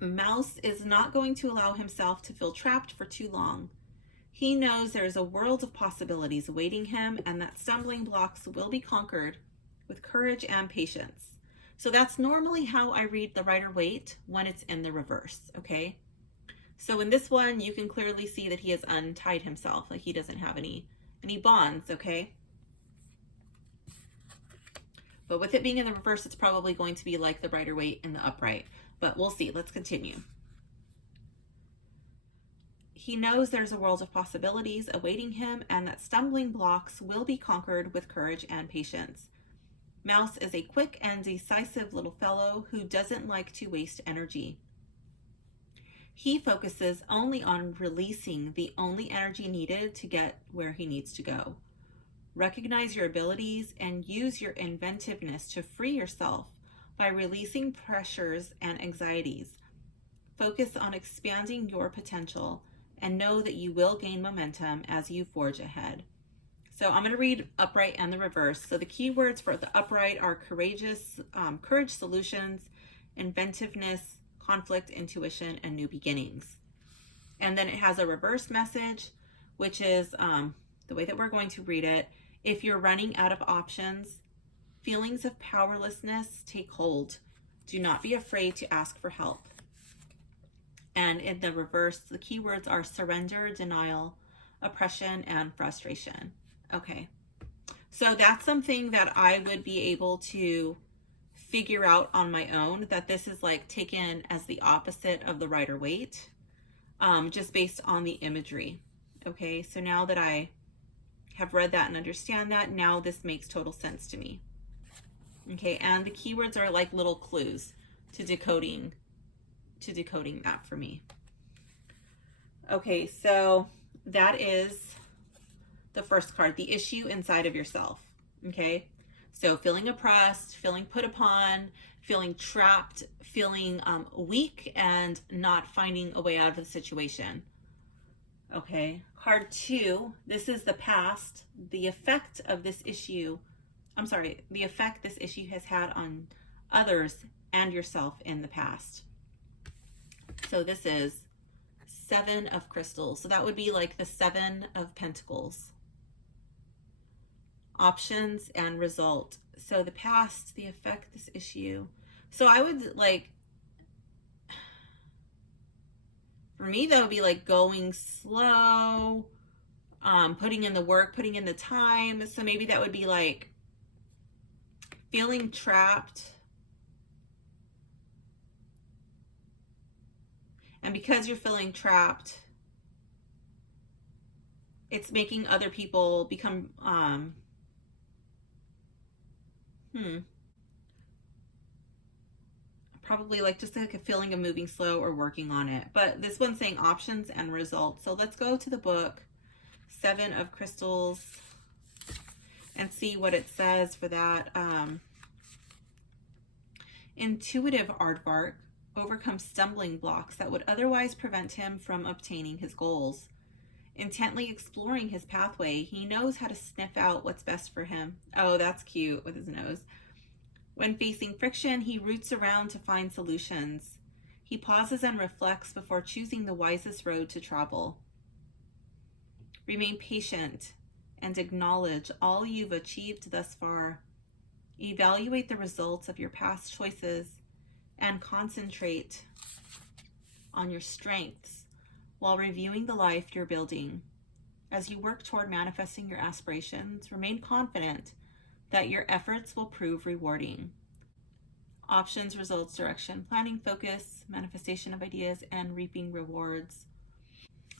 Mouse is not going to allow himself to feel trapped for too long. He knows there is a world of possibilities awaiting him and that stumbling blocks will be conquered with courage and patience. So that's normally how I read the Rider-Waite when it's in the reverse, okay? So in this one, you can clearly see that he has untied himself, like he doesn't have any bonds, okay? But with it being in the reverse, it's probably going to be like the Rider-Waite in the upright. But we'll see. Let's continue. He knows there's a world of possibilities awaiting him and that stumbling blocks will be conquered with courage and patience. Mouse is a quick and decisive little fellow who doesn't like to waste energy. He focuses only on releasing the only energy needed to get where he needs to go. Recognize your abilities and use your inventiveness to free yourself by releasing pressures and anxieties. Focus on expanding your potential and know that you will gain momentum as you forge ahead. So I'm going to read upright and the reverse. So the key words for the upright are courage, solutions, inventiveness, conflict, intuition, and new beginnings. And then it has a reverse message, which is the way that we're going to read it. If you're running out of options, feelings of powerlessness take hold. Do not be afraid to ask for help. And in the reverse, the keywords are surrender, denial, oppression, and frustration. Okay, so that's something that I would be able to figure out on my own, that this is like taken as the opposite of the Rider-Waite, just based on the imagery. Okay, so now that I have read that and understand that, now this makes total sense to me. Okay, and the keywords are like little clues to decoding that for me. Okay, so that is the first card, the issue inside of yourself. Okay, so feeling oppressed, feeling put upon, feeling trapped, feeling weak, and not finding a way out of the situation. Okay, card 2, this is the past, the effect of this issue. The effect this issue has had on others and yourself in the past. So this is 7 of Crystals. So that would be like the 7 of Pentacles. Options and result. So the past, the effect, this issue. So I would like, for me, that would be like going slow, putting in the work, putting in the time. So maybe that would be like feeling trapped. And because you're feeling trapped, it's making other people become, probably like just like a feeling of moving slow or working on it. But this one's saying options and results. So let's go to the book, 7 of Crystals, and see what it says for that. Intuitive aardvark overcomes stumbling blocks that would otherwise prevent him from obtaining his goals. Intently exploring his pathway, he knows how to sniff out what's best for him. Oh, that's cute with his nose. When facing friction, he roots around to find solutions. He pauses and reflects before choosing the wisest road to travel. Remain patient and acknowledge all you've achieved thus far. Evaluate the results of your past choices and concentrate on your strengths while reviewing the life you're building. As you work toward manifesting your aspirations, remain confident that your efforts will prove rewarding. Options, results, direction, planning, focus, manifestation of ideas, and reaping rewards.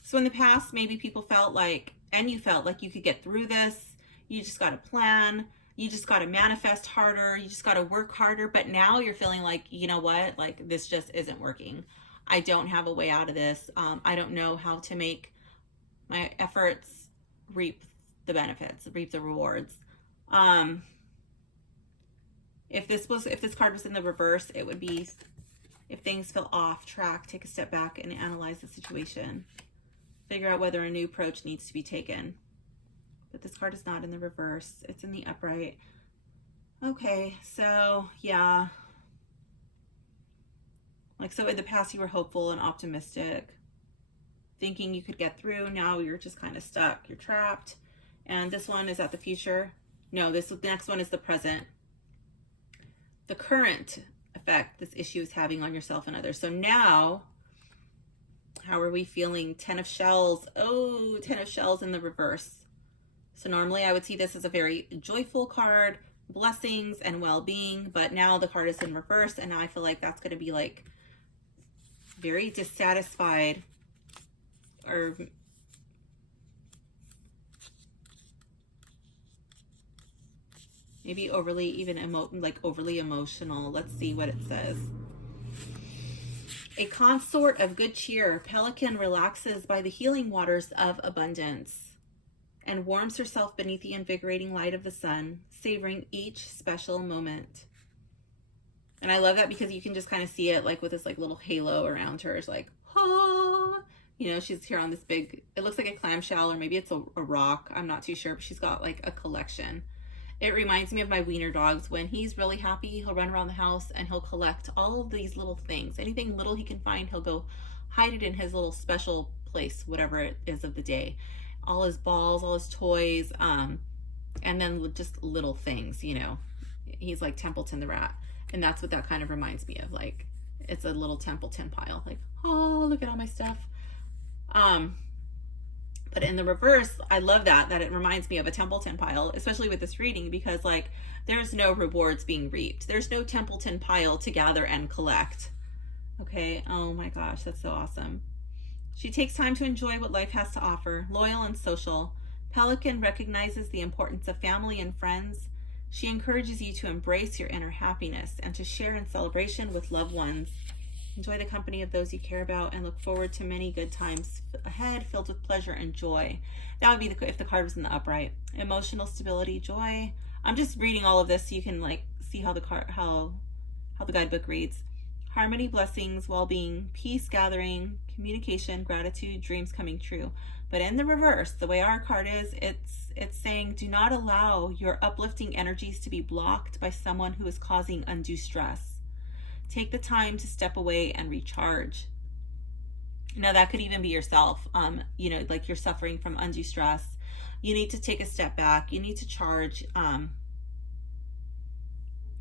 So in the past, maybe people felt like, and you felt like you could get through this. You just got to plan. You just got to manifest harder. You just got to work harder. But now you're feeling like, you know what? Like this just isn't working. I don't have a way out of this. I don't know how to make my efforts reap the benefits, reap the rewards. If this card was in the reverse, it would be, if things feel off track, take a step back and analyze the situation. Figure out whether a new approach needs to be taken. but this card is not in the reverse. It's in the upright. Okay, so yeah. Like, so in the past you were hopeful and optimistic, thinking you could get through. Now you're just kind of stuck. You're trapped. And this one is at the future. No, the next one is the present. The current effect this issue is having on yourself and others. So now, how are we feeling? 10 of Shells. Oh, 10 of Shells in the reverse. So normally I would see this as a very joyful card, blessings and well-being, but now the card is in reverse, and now I feel like that's going to be like very dissatisfied, or maybe overly even overly emotional. Let's see what it says. A consort of good cheer, Pelican relaxes by the healing waters of abundance and warms herself beneath the invigorating light of the sun, savoring each special moment. And I love that because you can just kind of see it like with this like little halo around her. It's like, ah, you know, she's here on this big, it looks like a clamshell, or maybe it's a rock. I'm not too sure, but she's got like a collection. It reminds me of my wiener dogs. When he's really happy, he'll run around the house and he'll collect all of these little things. Anything little he can find, he'll go hide it in his little special place, whatever it is of the day. All his balls, all his toys, and then just little things, you know. He's like Templeton the rat. And that's what that kind of reminds me of. Like, it's a little Templeton pile. Like, oh, look at all my stuff. But in the reverse, I love that it reminds me of a Templeton pile, especially with this reading, because like there's no rewards being reaped. There's no Templeton pile to gather and collect. Okay. Oh my gosh, that's so awesome. She takes time to enjoy what life has to offer, loyal and social. Pelican recognizes the importance of family and friends. She encourages you to embrace your inner happiness and to share in celebration with loved ones. Enjoy the company of those you care about and look forward to many good times ahead filled with pleasure and joy. That would be if the card was in the upright. Emotional stability, joy. I'm just reading all of this so you can like see how the guidebook reads. Harmony, blessings, well-being, peace gathering, communication, gratitude, dreams coming true. But in the reverse, the way our card is, it's saying, do not allow your uplifting energies to be blocked by someone who is causing undue stress. Take the time to step away and recharge. Now that could even be yourself. You know, like you're suffering from undue stress. You need to take a step back. You need to charge. The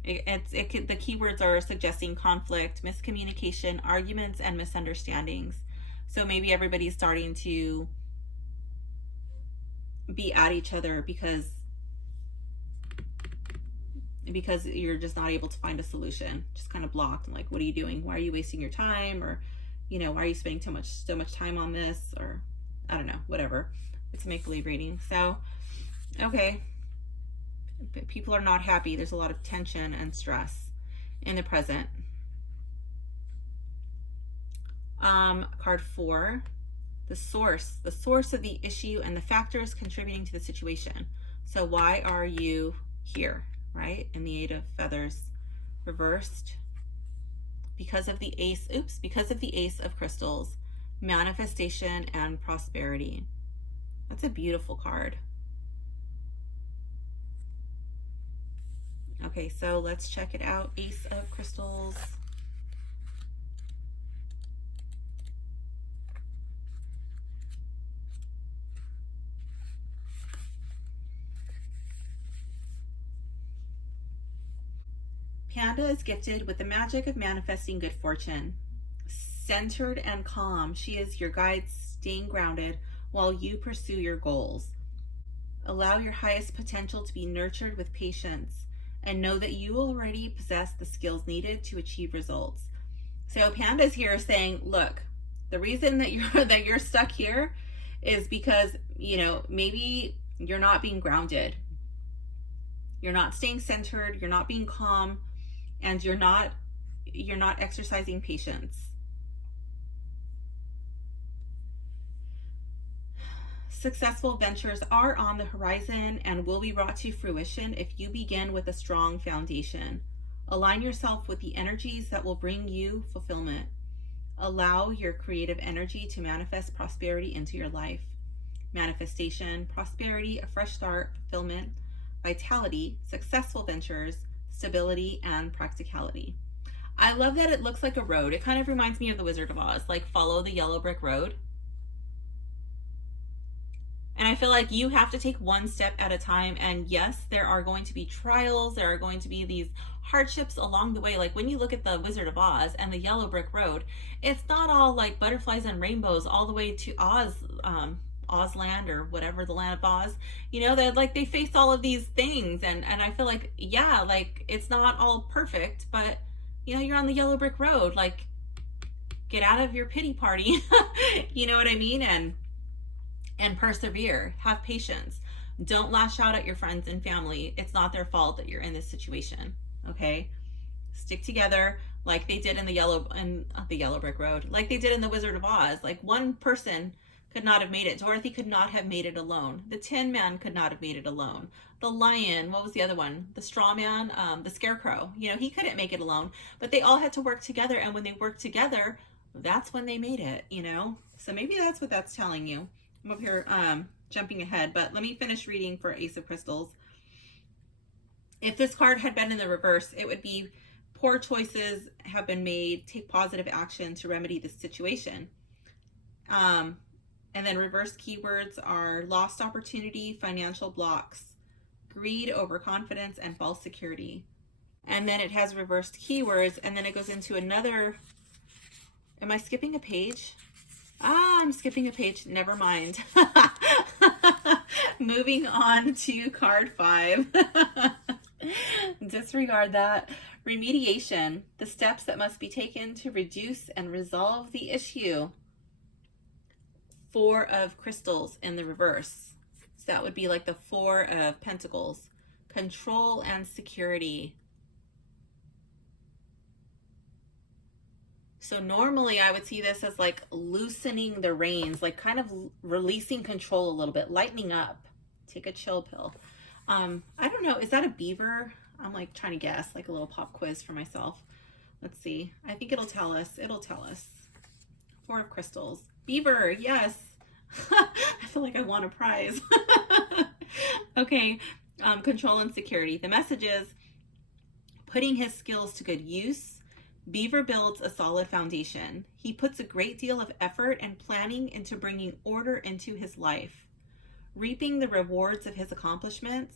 keywords are suggesting conflict, miscommunication, arguments, and misunderstandings. So maybe everybody's starting to be at each other because you're just not able to find a solution, just kind of blocked. And like, what are you doing? Why are you wasting your time? Or, you know, why are you spending so much time on this? Or I don't know, whatever. It's a make-believe reading. So, okay. People are not happy. There's a lot of tension and stress in the present. Card 4, the source of the issue and the factors contributing to the situation. So why are you here, right? In the 8 of Feathers reversed. Because of the Ace of Crystals, manifestation and prosperity. That's a beautiful card. Okay, so let's check it out. Ace of Crystals. Panda is gifted with the magic of manifesting good fortune. Centered and calm, she is your guide, staying grounded while you pursue your goals. Allow your highest potential to be nurtured with patience, and know that you already possess the skills needed to achieve results. So Panda's here saying, look, the reason that you're stuck here is because, you know, maybe you're not being grounded. You're not staying centered, you're not being calm, and you're not exercising patience. Successful ventures are on the horizon and will be brought to fruition if you begin with a strong foundation. Align yourself with the energies that will bring you fulfillment. Allow your creative energy to manifest prosperity into your life. manifestation, prosperity, a fresh start, fulfillment, vitality, successful ventures, stability, and practicality. I love that it looks like a road. It kind of reminds me of the Wizard of Oz, like follow the yellow brick road. And I feel like you have to take one step at a time. And yes, there are going to be trials. There are going to be these hardships along the way. Like when you look at the Wizard of Oz and the yellow brick road, it's not all like butterflies and rainbows all the way to Oz, Ozland or whatever, the land of Oz. You know, they're like, they face all of these things. And I feel like, yeah, like it's not all perfect, but you know, you're on the yellow brick road. Like, get out of your pity party. You know what I mean? And persevere, have patience. Don't lash out at your friends and family. It's not their fault that you're in this situation. Okay? Stick together like they did in the yellow brick road, like they did in the Wizard of Oz. Like one person could not have made it. Dorothy could not have made it alone. The Tin Man could not have made it alone. The lion, what was the other one? The straw man, the scarecrow. You know, he couldn't make it alone, but they all had to work together. And when they worked together, that's when they made it, you know? So maybe that's what that's telling you. I'm up here jumping ahead, but let me finish reading for Ace of Crystals. If this card had been in the reverse, it would be poor choices have been made. Take positive action to remedy this situation. And then reverse keywords are lost opportunity, financial blocks, greed, overconfidence, and false security. And then it has reversed keywords, and then it goes into another. Am I skipping a page? I'm skipping a page. Never mind. Moving on to card 5. Disregard that. Remediation. The steps that must be taken to reduce and resolve the issue. 4 of Crystals in the reverse. So that would be like the 4 of Pentacles. Control and security. So normally I would see this as like loosening the reins, like kind of releasing control a little bit, lightening up. Take a chill pill. I don't know. Is that a beaver? I'm like trying to guess, like a little pop quiz for myself. Let's see. I think it'll tell us. It'll tell us. 4 of Crystals. Beaver. Yes. I feel like I won a prize. Okay. Control and security. The message is putting his skills to good use. Beaver builds a solid foundation. He puts a great deal of effort and planning into bringing order into his life. Reaping the rewards of his accomplishments,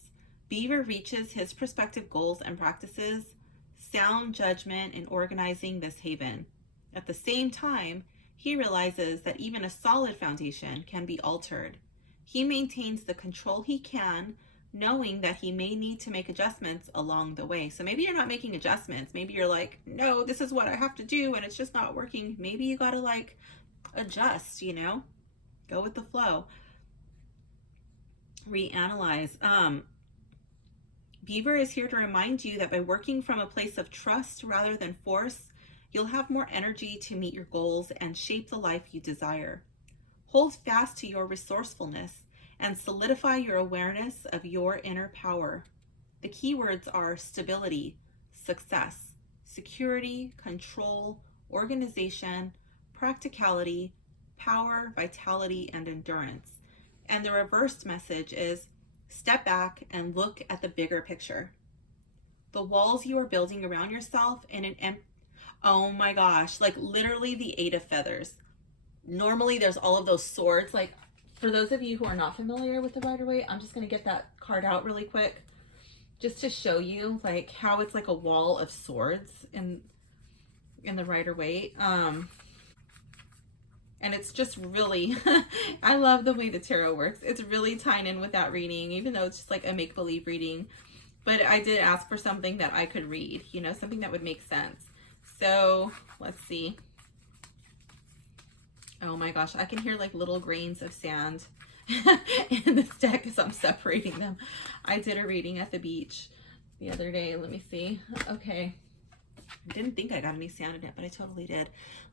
Beaver reaches his prospective goals and practices sound judgment in organizing this haven. At the same time, he realizes that even a solid foundation can be altered. He maintains the control he can, knowing that he may need to make adjustments along the way. So maybe you're not making adjustments. Maybe you're like, no, this is what I have to do and it's just not working. Maybe you got to like adjust, you know, go with the flow. Reanalyze. Beaver is here to remind you that by working from a place of trust rather than force, you'll have more energy to meet your goals and shape the life you desire. Hold fast to your resourcefulness and solidify your awareness of your inner power. The keywords are stability, success, security, control, organization, practicality, power, vitality, and endurance. And the reversed message is step back and look at the bigger picture. The walls you are building around yourself in an oh my gosh, like literally the 8 of Feathers. Normally there's all of those swords, like for those of you who are not familiar with the Rider-Waite, I'm just going to get that card out really quick just to show you like how it's like a wall of swords in the Rider-Waite. And it's just really, I love the way the tarot works. It's really tying in with that reading, even though it's just like a make-believe reading. But I did ask for something that I could read, you know, something that would make sense. So let's see. Oh my gosh, I can hear like little grains of sand in this deck as I'm separating them. I did a reading at the beach the other day. Let me see. Okay. I didn't think I got any sand in it, but I totally did.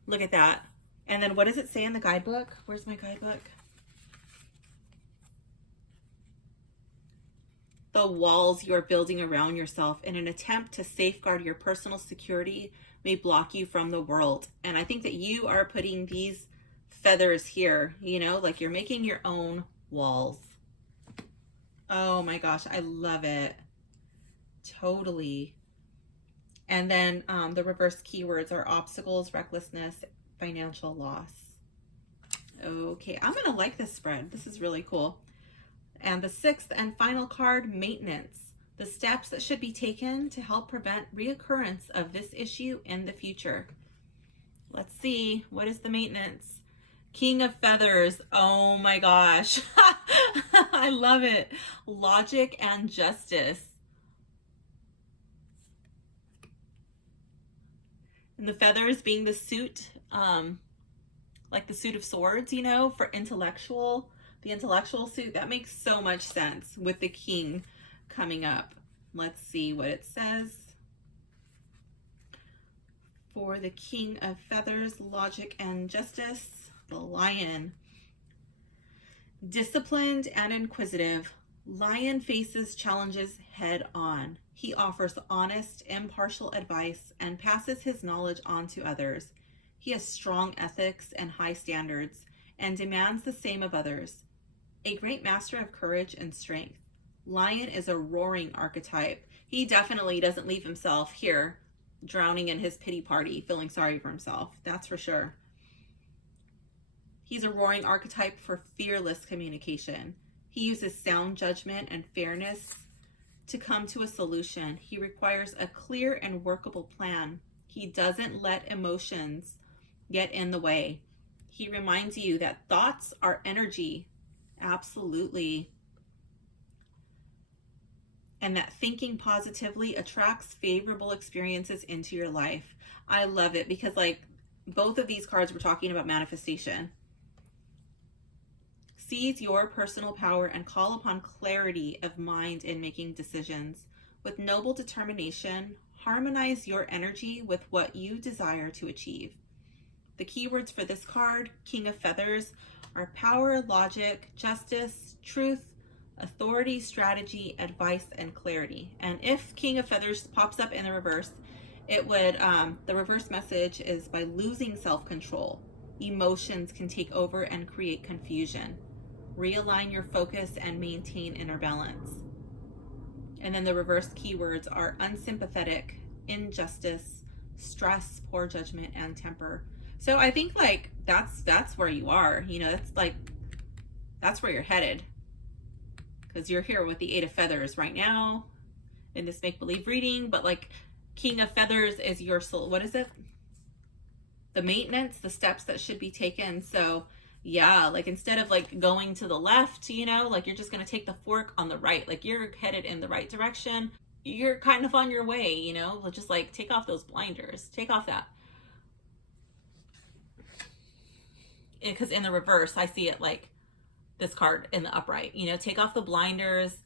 Look at that. And then what does it say in the guidebook? Where's my guidebook? The walls you are building around yourself in an attempt to safeguard your personal security may block you from the world. And I think that you are putting these feathers here, you know, like you're making your own walls. Oh my gosh, I love it. Totally. And then the reverse keywords are obstacles, recklessness, financial loss. Okay, I'm gonna like this spread. This is really cool. And the sixth and final card, maintenance. The steps that should be taken to help prevent reoccurrence of this issue in the future. Let's see, what is the maintenance? King of Feathers. Oh my gosh. I love it. Logic and justice. And the feathers being the suit, like the suit of swords, you know, for intellectual, the intellectual suit. That makes so much sense with the king coming up. Let's see what it says. For the King of Feathers, logic and justice, the Lion. Disciplined and inquisitive, Lion faces challenges head on. He offers honest, impartial advice and passes his knowledge on to others. He has strong ethics and high standards and demands the same of others. A great master of courage and strength. Lion is a roaring archetype. He definitely doesn't leave himself here drowning in his pity party, feeling sorry for himself. That's for sure. He's a roaring archetype for fearless communication. He uses sound judgment and fairness to come to a solution. He requires a clear and workable plan. He doesn't let emotions get in the way. He reminds you that thoughts are energy. Absolutely. And that thinking positively attracts favorable experiences into your life. I love it because like both of these cards were talking about manifestation. Seize your personal power and call upon clarity of mind in making decisions. With noble determination, harmonize your energy with what you desire to achieve. The keywords for this card, King of Feathers, are power, logic, justice, truth, authority, strategy, advice, and clarity. And if King of Feathers pops up in the reverse, it would, the reverse message is by losing self-control, emotions can take over and create confusion. Realign your focus and maintain inner balance. And then the reverse keywords are unsympathetic, injustice, stress, poor judgment, and temper. So I think like that's where you are, you know, that's where you're headed. Because you're here with the Eight of Feathers right now in this make-believe reading, but like King of Feathers is your soul. What is it? The maintenance, the steps that should be taken. So yeah, like instead of like going to the left, you know, like you're just going to take the fork on the right, like you're headed in the right direction. You're kind of on your way, you know, just like take off those blinders, take off that. Because in the reverse, I see it like this card in the upright, you know, take off the blinders,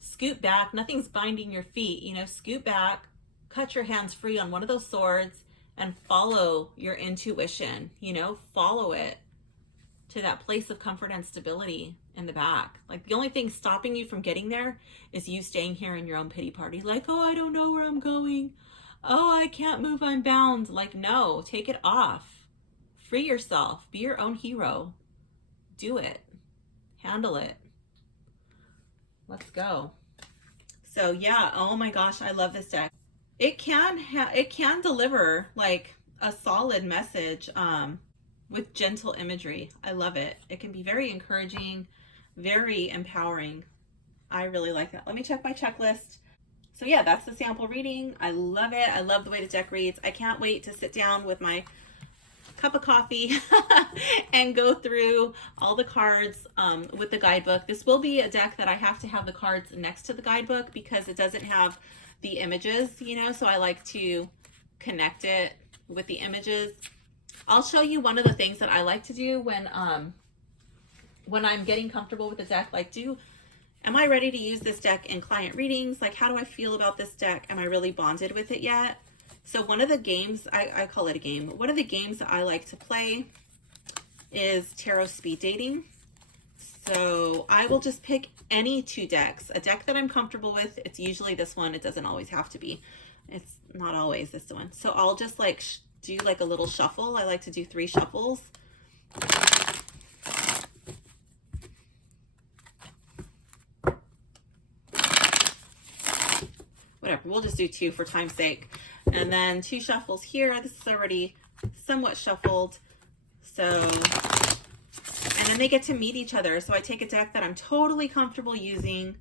scoot back, nothing's binding your feet, you know, scoot back, cut your hands free on one of those swords and follow your intuition, you know, follow it to that place of comfort and stability in the back. Like the only thing stopping you from getting there is you staying here in your own pity party. Like, oh, I don't know where I'm going. Oh, I can't move, I'm bound. Like, no, take it off. Free yourself, be your own hero. Do it, handle it. Let's go. So yeah, oh my gosh, I love this deck. It can deliver like a solid message with gentle imagery. I love it. It can be very encouraging, very empowering. I really like that. Let me check my checklist. So yeah, that's the sample reading. I love it. I love the way the deck reads. I can't wait to sit down with my cup of coffee and go through all the cards with the guidebook. This will be a deck that I have to have the cards next to the guidebook because it doesn't have the images, you know, so I like to connect it with the images. I'll show you one of the things that I like to do when I'm getting comfortable with the deck, like am I ready to use this deck in client readings? Like, how do I feel about this deck? Am I really bonded with it yet? So one of the games, I call it a game, one of the games that I like to play is tarot speed dating. So I will just pick any two decks, a deck that I'm comfortable with. It's usually this one. It doesn't always have to be. It's not always this one. So I'll just like do like a little shuffle. I like to do 3 shuffles. whatever, we'll just do 2 for time's sake. And then 2 shuffles here. This is already somewhat shuffled. So, and then they get to meet each other. So I take a deck that I'm totally comfortable using,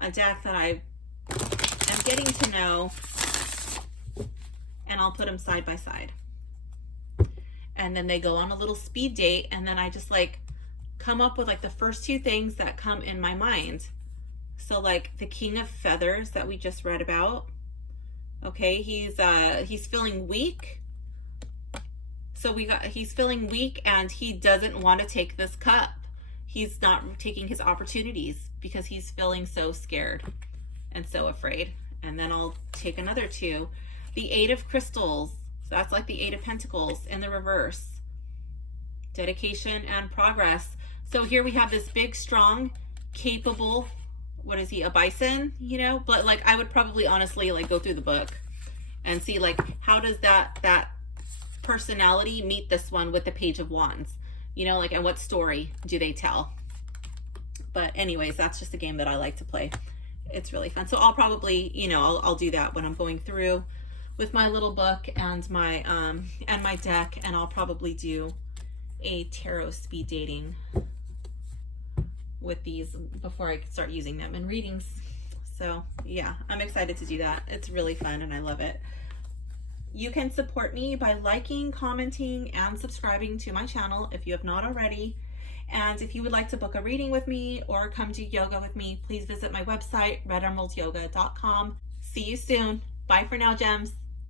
a deck that I am getting to know, and I'll put them side by side. And then they go on a little speed date, and then I just like come up with like the first 2 things that come in my mind. So like the King of Feathers that we just read about. Okay, he's feeling weak. So he's feeling weak and he doesn't want to take this cup. He's not taking his opportunities because he's feeling so scared and so afraid. And then I'll take another 2. The 8 of Crystals. So that's like the 8 of Pentacles in the reverse. Dedication and progress. So here we have this big, strong, capable, what is he, a bison, you know? But like I would probably honestly like go through the book and see like how does that personality meet this one with the Page of Wands, you know, like, and what story do they tell? But anyways, that's just a game that I like to play. It's really fun. So I'll probably, you know, I'll do that when I'm going through with my little book and my deck, and I'll probably do a tarot speed dating with these before I start using them in readings. So yeah, I'm excited to do that. It's really fun and I love it. You can support me by liking, commenting, and subscribing to my channel if you have not already. And if you would like to book a reading with me or come do yoga with me, please visit my website, redemeraldyoga.com. See you soon. Bye for now, gems.